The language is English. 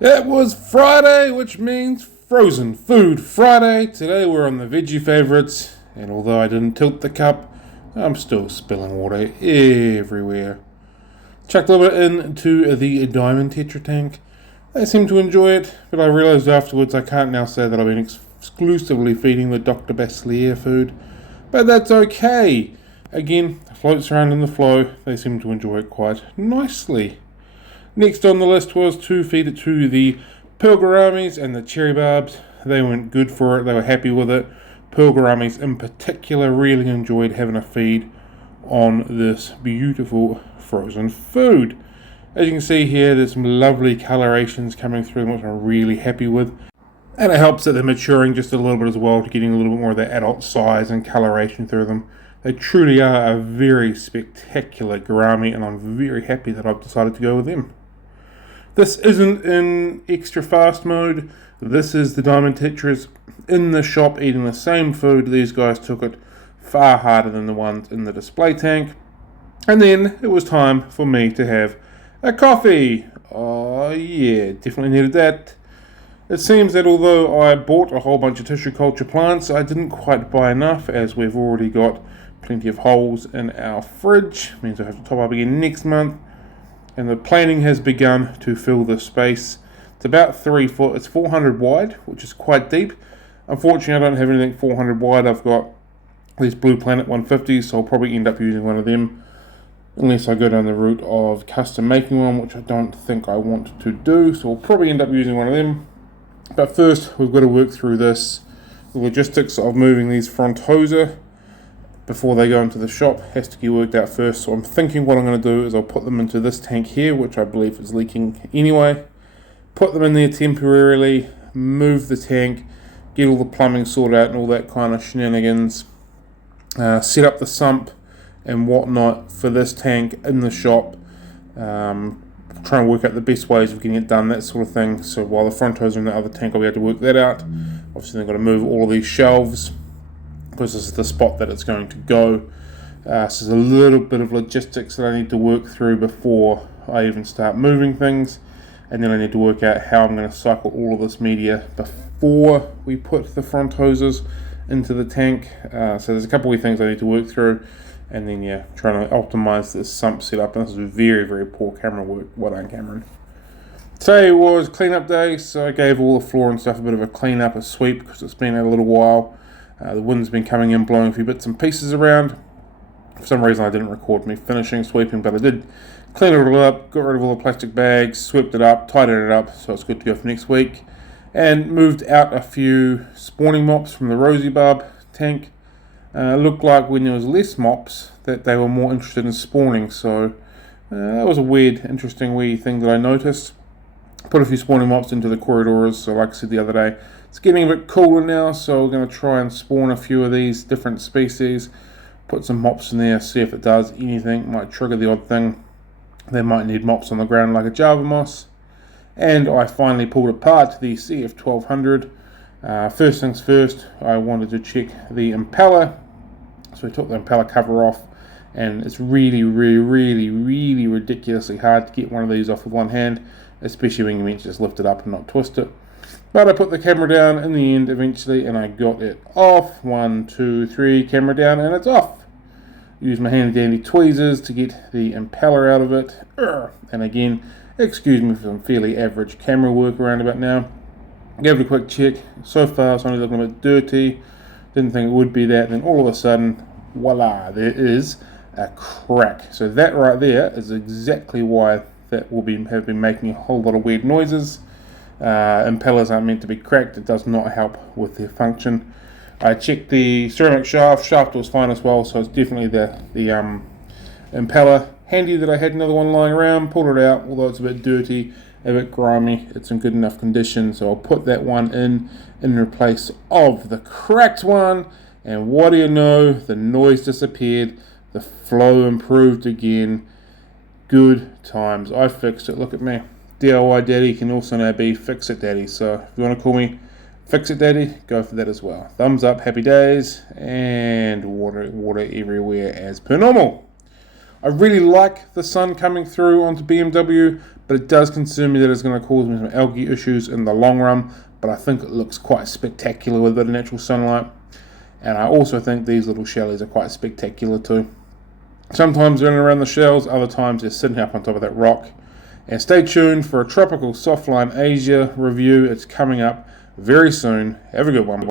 It was Friday, which means frozen food Friday. Today we're on the veggie favourites, and although I didn't tilt the cup, I'm still spilling water everywhere. Chucked a little bit into the diamond tetra tank. They seem to enjoy it, but I realised afterwards I can't now say that I've been exclusively feeding the Dr. Basilier food. But that's okay. Again, it floats around in the flow. They seem to enjoy it quite nicely. Next on the list was to feed it to the pearl gouramis and the cherry barbs. They went good for it. They were happy with it. Pearl gouramis in particular really enjoyed having a feed on this beautiful frozen food. As you can see here, there's some lovely colorations coming through, which I'm really happy with. And it helps that they're maturing just a little bit as well, to getting a little bit more of their adult size and coloration through them. They truly are a very spectacular gourami, and I'm very happy that I've decided to go with them. This isn't in extra fast mode. This is the diamond tetras in the shop eating the same food. These guys took it far harder than the ones in the display tank. And then it was time for me to have a coffee. Oh yeah, definitely needed that. It seems that although I bought a whole bunch of tissue culture plants, I didn't quite buy enough, as we've already got plenty of holes in our fridge. Means I have to top up again next month. And the planning has begun to fill this space. It's about 3 foot. It's 400 wide, which is quite deep. Unfortunately, I don't have anything 400 wide. I've got these Blue Planet 150s, so I'll probably end up using one of them, unless I go down the route of custom making one, which I don't think I want to do. So I'll probably end up using one of them. But first, we've got to work through the logistics of moving these frontosa before they go into the shop. Has to get worked out first. So I'm thinking what I'm going to do is I'll put them into this tank here, which I believe is leaking anyway. Put them in there temporarily, move the tank, get all the plumbing sorted out and all that kind of shenanigans. Set up the sump and whatnot for this tank in the shop. Try and work out the best ways of getting it done, that sort of thing. So while the frontosa are in the other tank, I'll be able to work that out. Obviously, I've got to move all of these shelves, because this is the spot that it's going to go. So there's a little bit of logistics that I need to work through before I even start moving things, and then I need to work out how I'm going to cycle all of this media before we put the frontosas into the tank. So there's a couple of things I need to work through, and then trying to optimize this sump setup. And this is very, very poor camera work. Well done, Cameron. Today was cleanup day, so I gave all the floor and stuff a bit of a clean up, a sweep, because it's been a little while. The wind's been coming in, blowing a few bits and pieces around. For some reason I didn't record me finishing sweeping, but I did clean it all up, got rid of all the plastic bags, swept it up, tidied it up, so it's good to go for next week. And moved out a few spawning mops from the Rosy Barb tank. Looked like when there was less mops that they were more interested in spawning, so that was a weird, interesting wee thing that I noticed. Put a few spawning mops into the corridors, so like I said the other day, it's getting a bit cooler now, so we're going to try and spawn a few of these different species. Put some mops in there, see if it does anything. Might trigger the odd thing. They might need mops on the ground like a Java moss. And I finally pulled apart the CF1200. First things first, I wanted to check the impeller. So we took the impeller cover off, and it's really, really, really, really ridiculously hard to get one of these off with one hand, especially when you meant to just lift it up and not twist it. But I put the camera down in the end eventually, and I got it off. 1, 2, 3, camera down, and it's off. Use my handy dandy tweezers to get the impeller out of it. And again, excuse me for some fairly average camera work around about now. Gave it a quick check. So far it's only looking a bit dirty. Didn't think it would be that. Then all of a sudden, voila, there is a crack. So that right there is exactly why that will have been making a whole lot of weird noises. Impellers aren't meant to be cracked. It does not help with their function. I checked the ceramic shaft was fine as well, so it's definitely the impeller. Handy that I had another one lying around, pulled it out, although it's a bit dirty, a bit grimy. It's in good enough condition, so I'll put that one in place of the cracked one, and what do you know, the noise disappeared, the flow improved again. Good times. I fixed it. Look at me. DIY Daddy can also now be Fix It Daddy. So if you want to call me Fix It Daddy, go for that as well. Thumbs up, happy days, and water everywhere as per normal. I really like the sun coming through onto BMW, but it does concern me that it's going to cause me some algae issues in the long run, but I think it looks quite spectacular with the natural sunlight. And I also think these little shellies are quite spectacular too. Sometimes they're in and around the shells, other times they're sitting up on top of that rock. And stay tuned for a tropical softline Asia review. It's coming up very soon. Have a good one.